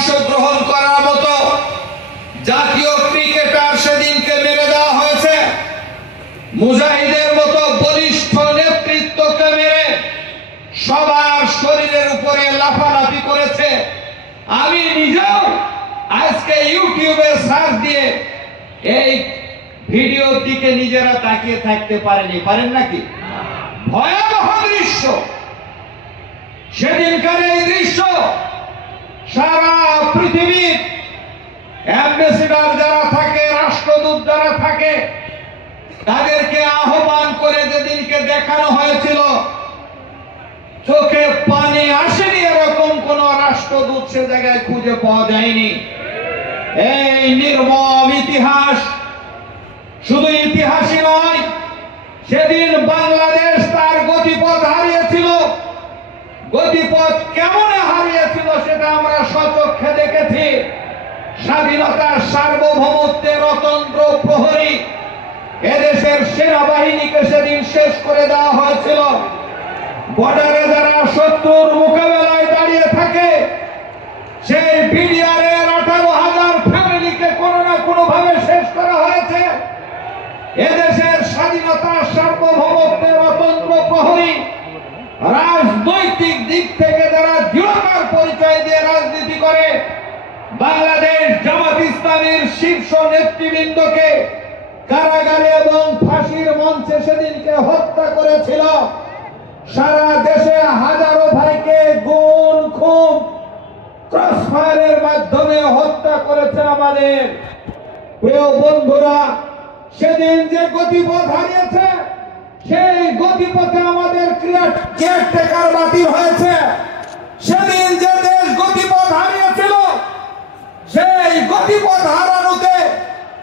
অংশগ্রহণ করার মতো জাতীয় ক্রিকেটার সেদিনকে মেরে দেওয়া হয়েছে। মুজাহিদের মতো বলিষ্ঠ নেতৃত্বকে মেরে সবার শরীরের উপরে লাফালাফি করেছে। আমি নিজেও আজকে ইউটিউবে সার্চ দিয়ে এই ভিডিওর দিকে নিজেরা তাকিয়ে থাকতে পারেনি। পারেন নাকি? ভয়াবহ দৃশ্য সেদিনকার। এই দৃশ্য সারা পৃথিবীর অ্যাম্বাসিডার যারা থাকে, রাষ্ট্রদূত যারা থাকে, তাদেরকে আহ্বান করে যেদিনকে দেখানো হয়েছিল, চোখে পানি আসেনি এরকম কোন রাষ্ট্রদূত সে জায়গায় খুঁজে পাওয়া যায়নি। এই নির্মম ইতিহাস শুধু ইতিহাসই নয়, সেদিন বাংলাদেশ তার গতিপথ হারিয়েছিল। গতিপথ কেমন হারিয়েছিল সেটা আমরা স্বচক্ষে দেখেছি। স্বাধীনতার সার্বভৌমত্বের অতন্ত্র প্রহরী এদেশের সেনাবাহিনীকে সেদিন শেষ করে দেওয়া হয়েছিল। বর্ডারে যারা শত্রুর মোকাবেলায় দাঁড়িয়ে থাকে, সেই বিডিআরের 18,000 ফ্যামিলিকে কোনো না কোনো ভাবে শেষ করা হয়েছে। এদেশের স্বাধীনতার সার্বভৌমত্বের অতন্ত্র প্রহরী, রাজনৈতিক দিক থেকে যারা দৃঢ়তার পরিচয় দিয়ে রাজনীতি করে, বাংলাদেশ জামাত ইসলামীর শীর্ষ নেতৃবৃন্দকে কারাগারে এবং ফাঁসির মঞ্চে সেদিনকে হত্যা করেছিল। সারা দেশে হাজারো ভাইকে গুম, খুন, ক্রসফায়ারের মাধ্যমে হত্যা করেছে আমাদের প্রিয় বন্ধুরা। সেদিন যে গতিপথ হারিয়েছে, সেই গতিপথে আমাদের কেয়ারটেকার বাতিল হয়েছে। সেদিন যে দেশ গতিপথ হারিয়েছিল, সেই গতিপথ হারানোতে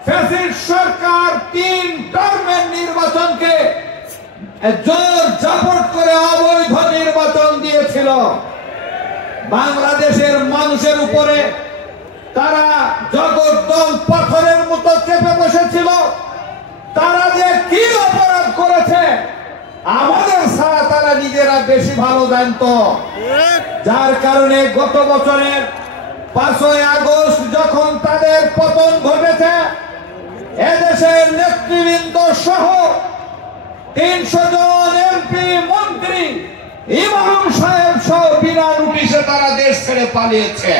ফ্যাসিস্ট সরকার 3 টার্মের নির্বাচনকে জোর জাপট করে অবৈধ নির্বাচন দিয়েছিল। বাংলাদেশের মানুষের উপরে তারা জগদ্দল পাথরের মতো চেপে বসেছিল। তারা যে কি অপরাধ করেছে আমাদের ছাড়া তারা নিজেরা বেশি ভালো জানতো। যার কারণে গত বছরের 5ই আগস্ট যখন তাদের পতন ঘটেছে, এদেশের নেতৃবৃন্দ সহ 300 জন এমপি, মন্ত্রী, ইমাম সাহেব সহ বিনা নোটিশে তারা দেশ ছেড়ে পালিয়েছে।